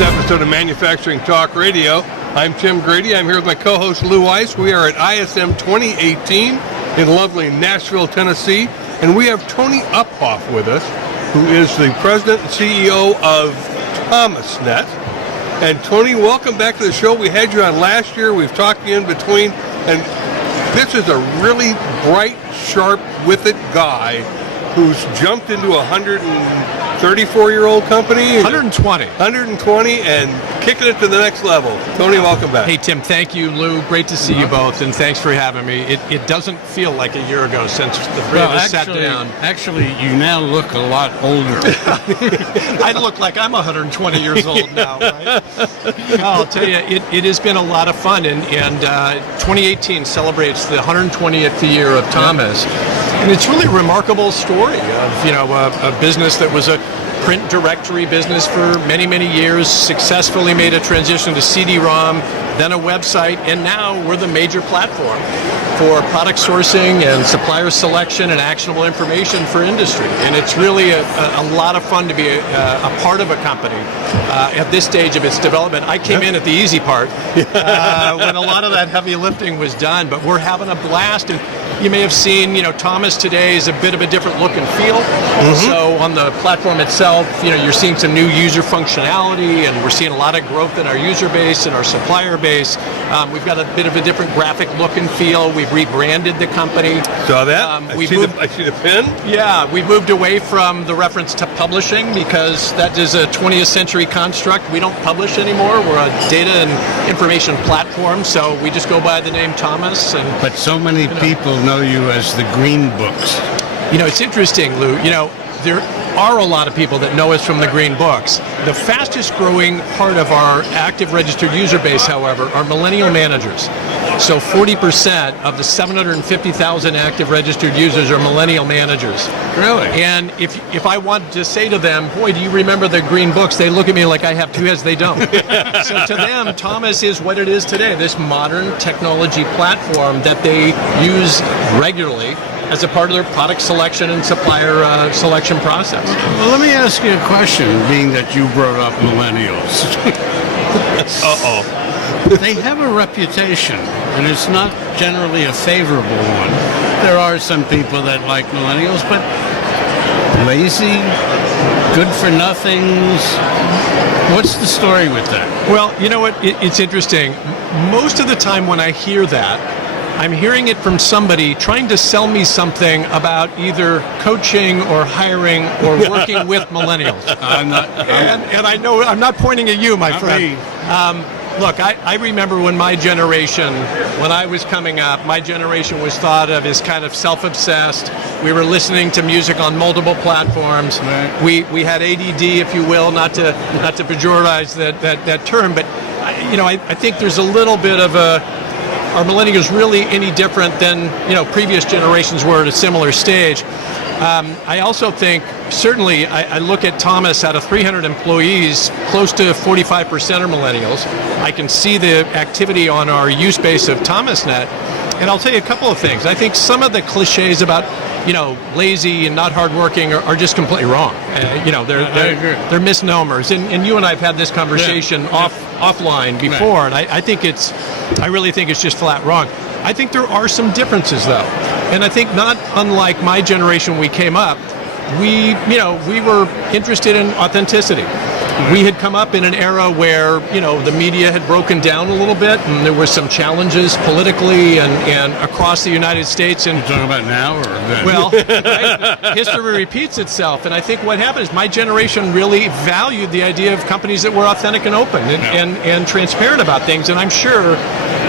this episode of Manufacturing Talk Radio. I'm Tim Grady. I'm here with my co-host Lou Weiss. We are at ISM 2018 in lovely Nashville, Tennessee, and we have Tony Uphoff with us, who is the president and CEO of ThomasNet. And Tony, welcome back to the show. We had you on last year. We've talked to you in between, and this is a really bright, sharp, with it guy who's jumped into a 134-year-old company. 120. 120 and kicking it to the next level. Tony, welcome back. Hey, Tim, thank you. Lou, great to see you both, and thanks for having me. It doesn't feel like a year ago since the three of us sat down. Actually, you now look a lot older. I look like I'm 120 years old now, right? I'll tell you, it has been a lot of fun, and 2018 celebrates the 120th year of Thomas. And it's really a remarkable story of, a business that was a print directory business for many, many years, successfully made a transition to CD-ROM, then a website, and now we're the major platform for product sourcing and supplier selection and actionable information for industry. And it's really a lot of fun to be a part of a company at this stage of its development. I came in at the easy part when a lot of that heavy lifting was done, but we're having a blast. And you may have seen, Thomas today is a bit of a different look and feel. Mm-hmm. So on the platform itself, you're seeing some new user functionality, and we're seeing a lot of growth in our user base and our supplier base. We've got a bit of a different graphic look and feel. We've rebranded the company. Saw that? I see the pin. Yeah, we moved away from the reference to publishing because that is a 20th century construct. We don't publish anymore. We're a data and information platform, so we just go by the name Thomas. But so many people know you as the Green Books. It's interesting, Lou. There are a lot of people that know us from the Green Books. The fastest growing part of our active registered user base, however, are millennial managers. So 40% of the 750,000 active registered users are millennial managers. Really? And if I want to say to them, boy, do you remember the Green Books? They look at me like I have two heads. They don't. So to them, Thomas is what it is today, this modern technology platform that they use regularly as a part of their product selection and supplier selection process. Well, let me ask you a question, being that you brought up millennials. Uh-oh. They have a reputation, and it's not generally a favorable one. There are some people that like millennials, but lazy, good-for-nothings. What's the story with that? Well, you know what? It's interesting. Most of the time when I hear that, I'm hearing it from somebody trying to sell me something about either coaching or hiring or working with millennials. And I know I'm not pointing at you, my friend. Look, I remember when my generation, when I was coming up, my generation was thought of as kind of self-obsessed. We were listening to music on multiple platforms. Right. We had ADD, if you will, not to pejoratize that term, but I think there's a little bit of are millennials really any different than previous generations were at a similar stage? I also think, certainly, I look at Thomas, out of 300 employees, close to 45% are millennials. I can see the activity on our use base of ThomasNet, and I'll tell you a couple of things. I think some of the cliches about lazy and not hardworking are just completely wrong. They're misnomers. And you and I have had this conversation offline before, and I really think it's just flat wrong. I think there are some differences, though. And I think not unlike my generation when we came up, we were interested in authenticity. We had come up in an era where, the media had broken down a little bit, and there were some challenges politically and across the United States. And you're talking about now or then? Well, right? History repeats itself. And I think what happened is my generation really valued the idea of companies that were authentic and open and transparent about things. And I'm sure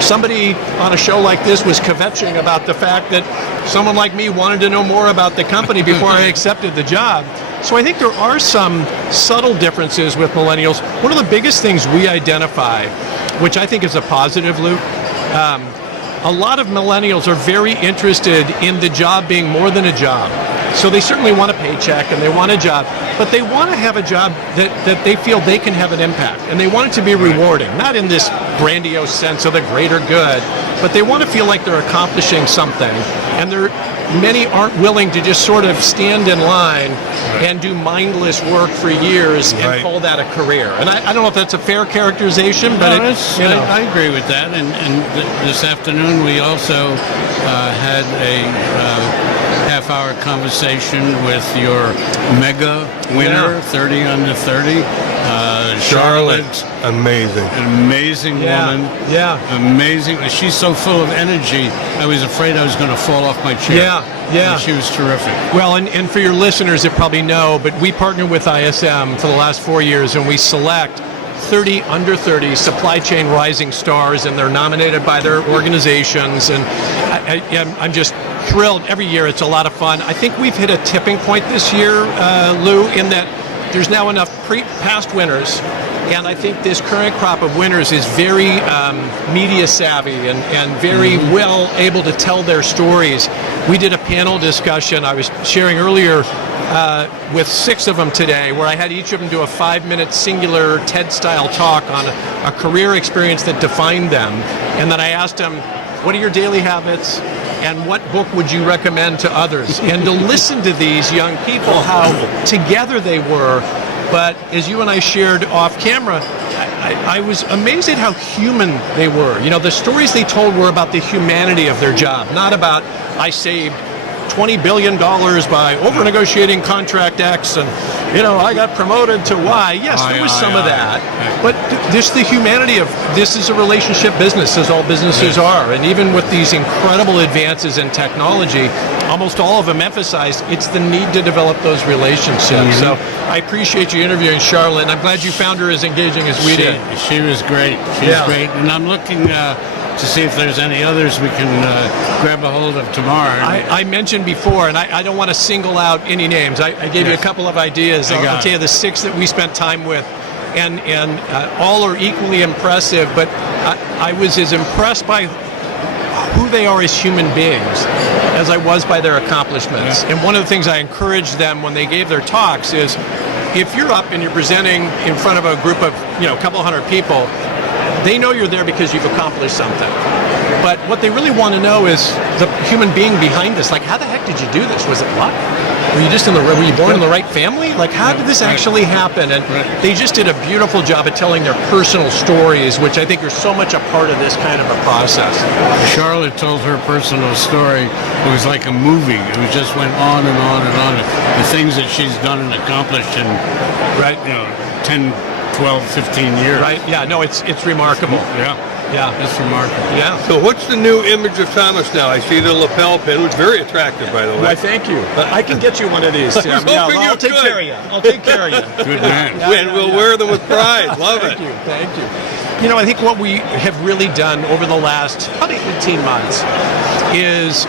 somebody on a show like this was kvetching about the fact that someone like me wanted to know more about the company before I accepted the job. So I think there are some subtle differences with millennials. One of the biggest things we identify, which I think is a positive, Luke, a lot of millennials are very interested in the job being more than a job. So they certainly want a paycheck and they want a job, but they want to have a job that they feel they can have an impact, and they want it to be rewarding, not in this grandiose sense of the greater good, but they want to feel like they're accomplishing something, and they're many aren't willing to just sort of stand in line and do mindless work for years and Right. call that a career. And I don't know if that's a fair characterization, but No, it, I agree with that. And this afternoon we also had a half-hour conversation with your mega winner, Yeah. 30 under 30, Charlotte, amazing. an amazing woman. Yeah. Amazing. She's so full of energy, I was afraid I was going to fall off my chair. Yeah. And she was terrific. Well, and for your listeners that probably know, but we partner with ISM for the last 4 years, and we select 30 under 30 supply chain rising stars, and they're nominated by their organizations. And I'm just thrilled. Every year it's a lot of fun. I think we've hit a tipping point this year, Lou, in that there's now enough past winners, and I think this current crop of winners is very media savvy and very well able to tell their stories. We did a panel discussion I was sharing earlier with 6 of them today, where I had each of them do a 5-minute singular TED-style talk on a career experience that defined them. And then I asked them, what are your daily habits? And what book would you recommend to others? And to listen to these young people, how together they were, but as you and I shared off camera, I was amazed at how human they were. You know, the stories they told were about the humanity of their job, not about, I saved $20 billion by over-negotiating contract X, and, you know, I got promoted to Y. Yes, there was some of that. But just the humanity of this is a relationship business, as all businesses are. And even with these incredible advances in technology, almost all of them emphasize it's the need to develop those relationships. So I appreciate you interviewing Charlotte, and I'm glad you found her as engaging as we did. She was great. She's great. And I'm looking to see if there's any others we can grab a hold of tomorrow. I mentioned before, and I don't want to single out any names. I gave you a couple of ideas. I'll tell you the 6 that we spent time with, and all are equally impressive, but I was as impressed by who they are as human beings as I was by their accomplishments. And one of the things I encouraged them when they gave their talks is, if you're up and you're presenting in front of a group of, a couple hundred people, they know you're there because you've accomplished something. But what they really want to know is the human being behind this. Like, how the heck did you do this? Was it luck? Were you born in the right family? Like, how did this actually happen? And they just did a beautiful job at telling their personal stories, which I think are so much a part of this kind of a process. Charlotte told her personal story. It was like a movie. It just went on and on and on. The things that she's done and accomplished in 10, 12, 15 years. Right? Yeah, no, it's remarkable. Yeah. It's remarkable. Yeah. So what's the new image of Thomas now? I see the lapel pin, which is very attractive, by the way. Why, thank you. I can get you one of these, Tim. I'll take care of you. I'll take care of you. Good man. And we'll wear them with pride. Love it. Thank you. I think what we have really done over the last about 18 months is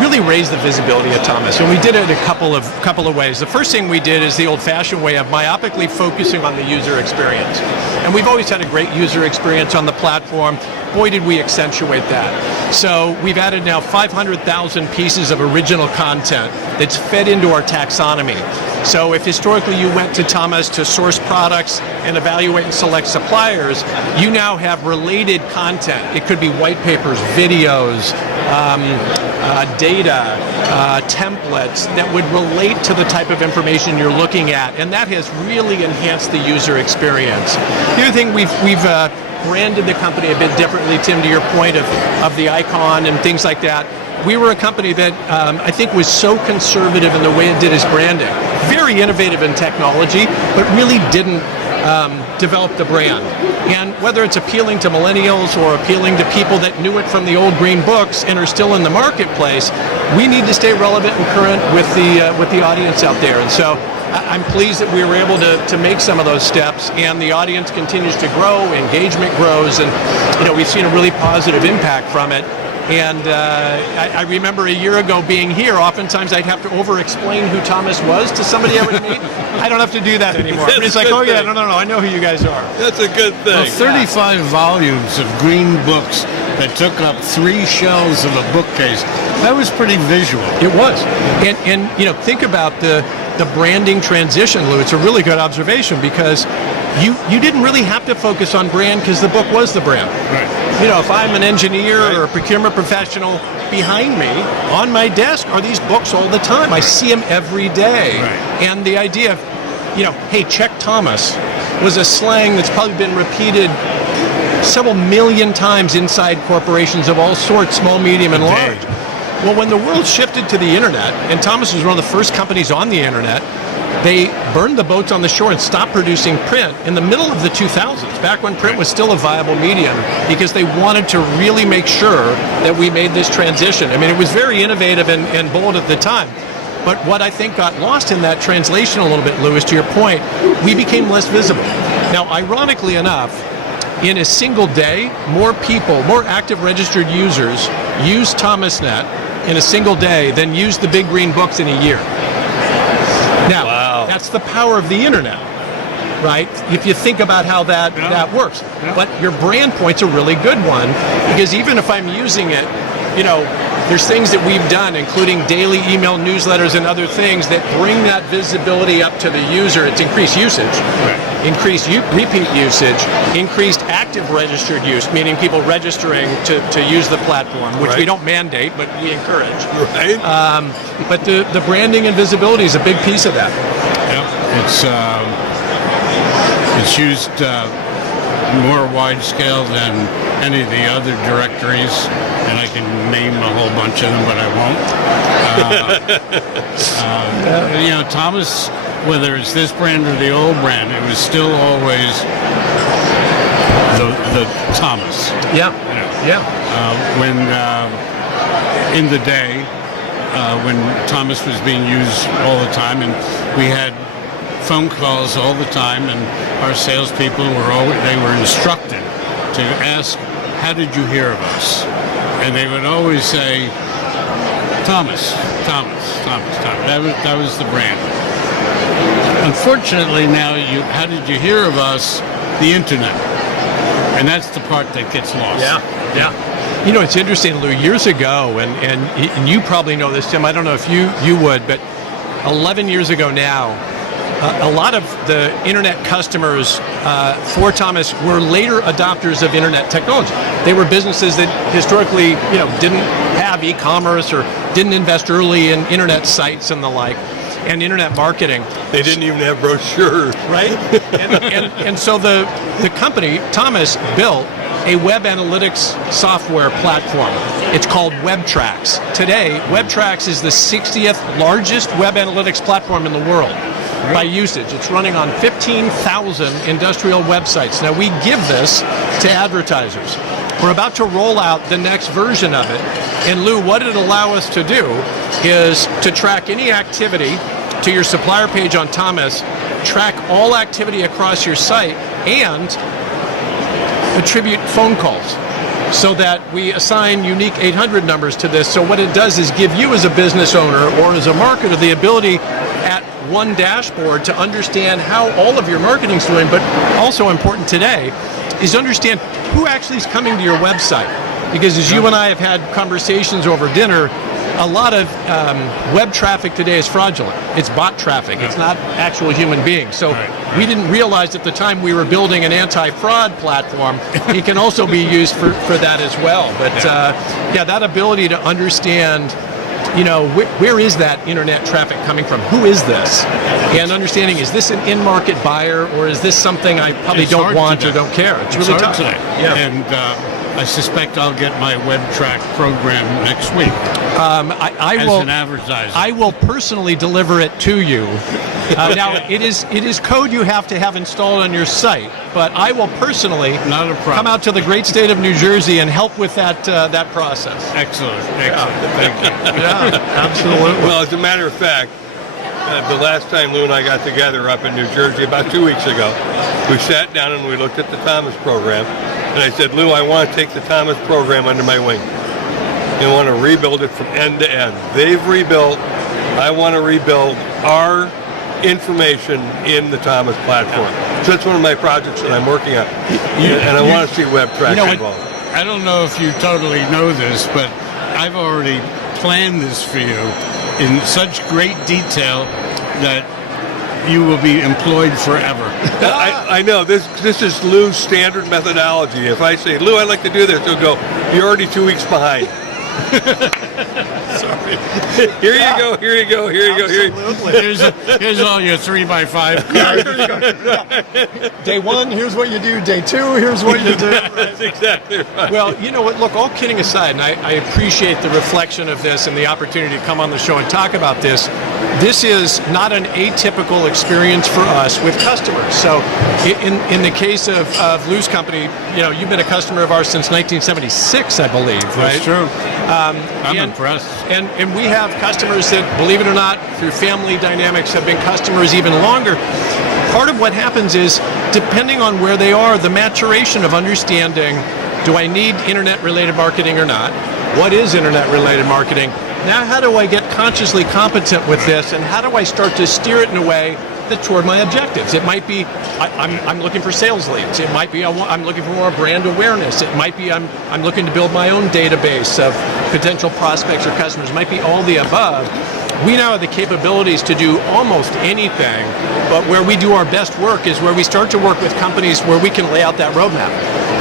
really raise the visibility of Thomas. And we did it a couple of ways. The first thing we did is the old-fashioned way of myopically focusing on the user experience. And we've always had a great user experience on the platform. Boy, did we accentuate that. So we've added now 500,000 pieces of original content that's fed into our taxonomy. So if historically you went to Thomas to source products and evaluate and select suppliers, you now have related content. It could be white papers, videos, data, templates that would relate to the type of information you're looking at, and that has really enhanced the user experience. The other thing, we've branded the company a bit differently, Tim, to your point of the icon and things like that. We were a company that I think was so conservative in the way it did its branding. Very innovative in technology, but really didn't develop the brand. And whether it's appealing to millennials or appealing to people that knew it from the old green books and are still in the marketplace, we need to stay relevant and current with the audience out there. And so I'm pleased that we were able to make some of those steps, and the audience continues to grow, engagement grows, and we've seen a really positive impact from it. And I remember a year ago being here, oftentimes I'd have to over-explain who Thomas was to somebody I would meet. I don't have to do that anymore. It's like, oh yeah, no, I know who you guys are. That's a good thing. Well, 35 volumes of green books that took up 3 shelves of a bookcase. That was pretty visual. It was. And think about the the branding transition, Lou, it's a really good observation because you didn't really have to focus on brand because the book was the brand. Right. You know, if I'm an engineer or a procurement professional, behind me on my desk are these books all the time. I see them every day. Right. And the idea of, hey, check Thomas was a slang that's probably been repeated several million times inside corporations of all sorts, small, medium, and large. Well, when the world shifted to the internet, and Thomas was one of the first companies on the internet, they burned the boats on the shore and stopped producing print in the middle of the 2000s, back when print was still a viable medium, because they wanted to really make sure that we made this transition. I mean, it was very innovative and bold at the time. But what I think got lost in that translation a little bit, Louis, to your point, we became less visible. Now, ironically enough, in a single day, more people, more active registered users use ThomasNet in a single day than use the Big Green Books in a year. Now, that's the power of the internet, right? If you think about how that works. Yeah. But your brand point's a really good one, because even if I'm using it, there's things that we've done, including daily email newsletters and other things that bring that visibility up to the user. It's increased usage, increased repeat usage, increased active registered use, meaning people registering to use the platform, which we don't mandate, but we encourage. Right. But the branding and visibility is a big piece of that. Yep. It's used more wide scale than any of the other directories, and I can name a whole bunch of them, but I won't. Thomas, whether it's this brand or the old brand, it was still always the Thomas. Yeah. When in the day, when Thomas was being used all the time, and we had phone calls all the time, and our salespeople were instructed to ask, "How did you hear of us?" And they would always say, "Thomas, Thomas, Thomas, Thomas." That was the brand. Unfortunately, now how did you hear of us? The internet, and that's the part that gets lost. Yeah. It's interesting, Lou. Years ago, and you probably know this, Tim. I don't know if you would, but 11 years ago now, a lot of the internet customers for Thomas were later adopters of internet technology. They were businesses that historically, didn't have e-commerce or didn't invest early in internet sites and the like, and internet marketing. They didn't even have brochures. Right? and so the company, Thomas, built a web analytics software platform. It's called WebTrax. Today, WebTrax is the 60th largest web analytics platform in the world by usage. It's running on 15,000 industrial websites. Now, we give this to advertisers. We're about to roll out the next version of it. And Lou, what it'll allow us to do is to track any activity to your supplier page on Thomas, track all activity across your site, and attribute phone calls so that we assign unique 800 numbers to this. So what it does is give you as a business owner or as a marketer the ability at one dashboard to understand how all of your marketing's doing, but also important today is understand who actually is coming to your website. Because as you and I have had conversations over dinner, a lot of web traffic today is fraudulent. It's bot traffic. It's not actual human beings. So we didn't realize at the time we were building an anti-fraud platform, it can also be used for that as well. But that ability to understand, where is that internet traffic coming from? Who is this? And understanding, is this an in-market buyer, or is this something I probably don't want or don't care? It's really tough today. Yeah. And I suspect I'll get my WebTrack program next week. I will, as an advertiser. I will personally deliver it to you. Now, it is code you have to have installed on your site, but I will personally come out to the great state of New Jersey and help with that process. Excellent. Thank you. Yeah, absolutely. Well, as a matter of fact, the last time Lou and I got together up in New Jersey about 2 weeks ago, we sat down and we looked at the Thomas program, and I said, Lou, I want to take the Thomas program under my wing. I want to rebuild it from end to end. They've rebuilt. I want to rebuild our information in the Thomas platform. So that's one of my projects that I'm working on. And I want to see WebTrack involved. I don't know if you totally know this, but I've already planned this for you in such great detail that you will be employed forever. I know this is Lou's standard methodology. If I say, Lou, I'd like to do this, he'll go, you're already 2 weeks behind. Sorry. Here you go. Here's all your 3x5 cards. Day one, here's what you do. Day two, here's what you do. That's exactly right. Well, you know what? Look, all kidding aside, and I appreciate the reflection of this and the opportunity to come on the show and talk about this. This is not an atypical experience for us with customers. So, in the case of Lou's company, you know, you've been a customer of ours since 1976, I believe, right? That's true. I'm impressed. And we have customers that, believe it or not, through family dynamics, have been customers even longer. Part of what happens is, depending on where they are, the maturation of understanding, do I need internet-related marketing or not? What is internet-related marketing? Now, how do I get consciously competent with this, and how do I start to steer it in a way that's toward my objectives? It might be I'm looking for sales leads. It might be I'm looking for more brand awareness. It might be I'm looking to build my own database of potential prospects or customers. It might be all the above. We now have the capabilities to do almost anything, but where we do our best work is where we start to work with companies where we can lay out that roadmap.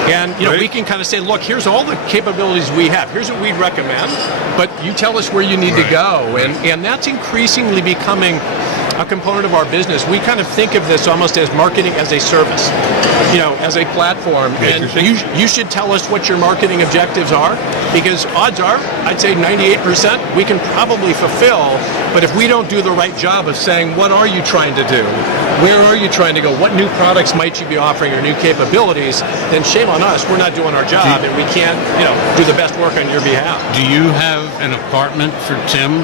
And you know, we can kind of say, look, here's all the capabilities we have. Here's what we'd recommend, but you tell us where you need to go. And that's increasingly becoming a component of our business. We kind of think of this almost as marketing as a service, you know, as a platform. And you should tell us what your marketing objectives are, because odds are, I'd say 98% we can probably fulfill. But if we don't do the right job of saying, what are you trying to do? Where are you trying to go? What new products might you be offering or new capabilities? Then shame on us. We're not doing our job, and we can't, you know, do the best work on your behalf. Do you have an apartment for Tim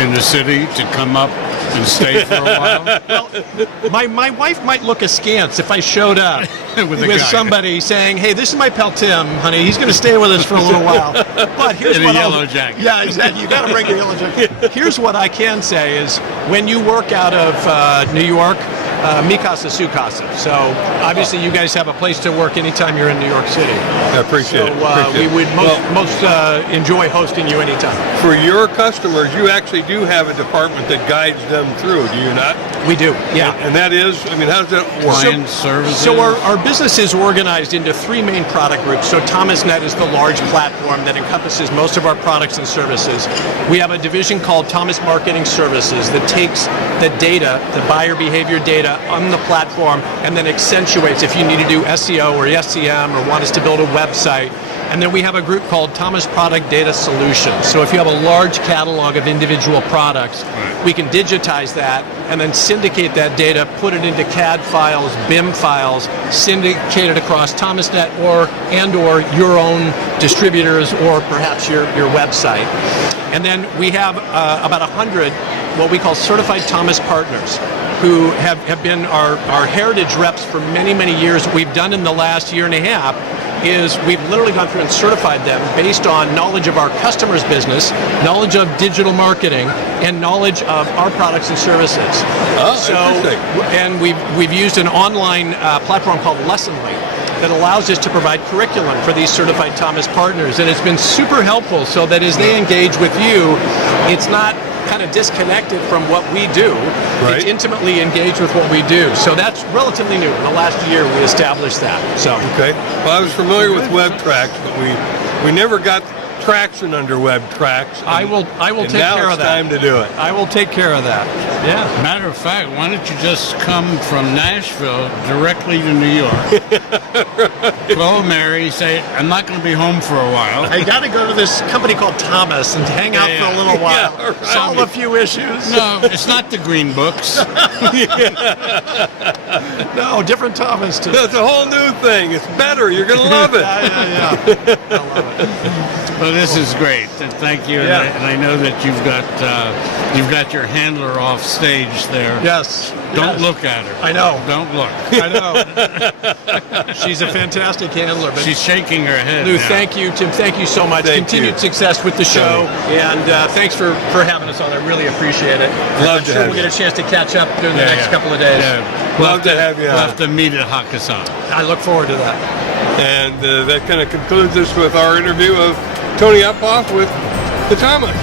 in the city to come up and stay for a while? Well, my wife might look askance if I showed up with somebody saying, hey, this is my pal Tim, honey. He's going to stay with us for a little while. But here's in what a yellow jacket. Yeah, exactly. You got to bring a yellow jacket. Here's what I can say is when you work out of New York, mi casa, su casa. So obviously you guys have a place to work anytime you're in New York City. I appreciate it. We would most enjoy hosting you anytime. For your customers, you actually do have a department that guides them through, do you not? We do, yeah. And that is, I mean, how does that work? Client services? So our business is organized into three main product groups. So ThomasNet is the large platform that encompasses most of our products and services. We have a division called Thomas Marketing Services that takes the data, the buyer behavior data on the platform, and then accentuates if you need to do SEO or SEM or want us to build a website. And then we have a group called Thomas Product Data Solutions. So if you have a large catalog of individual products, we can digitize that and then syndicate that data, put it into CAD files, BIM files, syndicate it across ThomasNet or your own distributors or perhaps your website. And then we have about 100 what we call certified Thomas partners who have been our heritage reps for many, many years. What we've done in the last year and a half is we've literally gone through and certified them based on knowledge of our customers' business, knowledge of digital marketing, and knowledge of our products and services. Interesting. And we've used an online platform called Lessonly that allows us to provide curriculum for these certified Thomas partners, and it's been super helpful so that as they engage with you, it's not kind of disconnected from what we do. Right. It's intimately engaged with what we do. So that's relatively new. In the last year, we established that. So okay. Well, I was familiar with WebTrax, but we never got traction under WebTrax. I will take care of that. Now it's time to do it. I will take care of that. Yeah. Matter of fact, why don't you just come from Nashville directly to New York? Call Mary, say, I'm not going to be home for a while. I got to go to this company called Thomas and hang out for a little while, Yeah, right. solve a few issues. No, it's not the Green Books. No, different Thomas. It's a whole new thing. It's better. You're going to love it. Yeah. I love it. Well, this is great, and thank you. Yeah. And I know that you've got your handler off stage there. Yes. Don't look at her. I know. Don't look. I know. She's a fantastic handler. But She's shaking her head. Lou, now. thank you, Tim. Thank you so much. Thank Continued you. success with the show, and thanks for having us on. I really appreciate it. Love I'm to sure have we'll you. get a chance to catch up during the next couple of days. Yeah. Love to have you We'll on. have to meet at Hakkasan. I look forward to that. And that kind of concludes us with our interview of Tony Uphoff with the Thomas.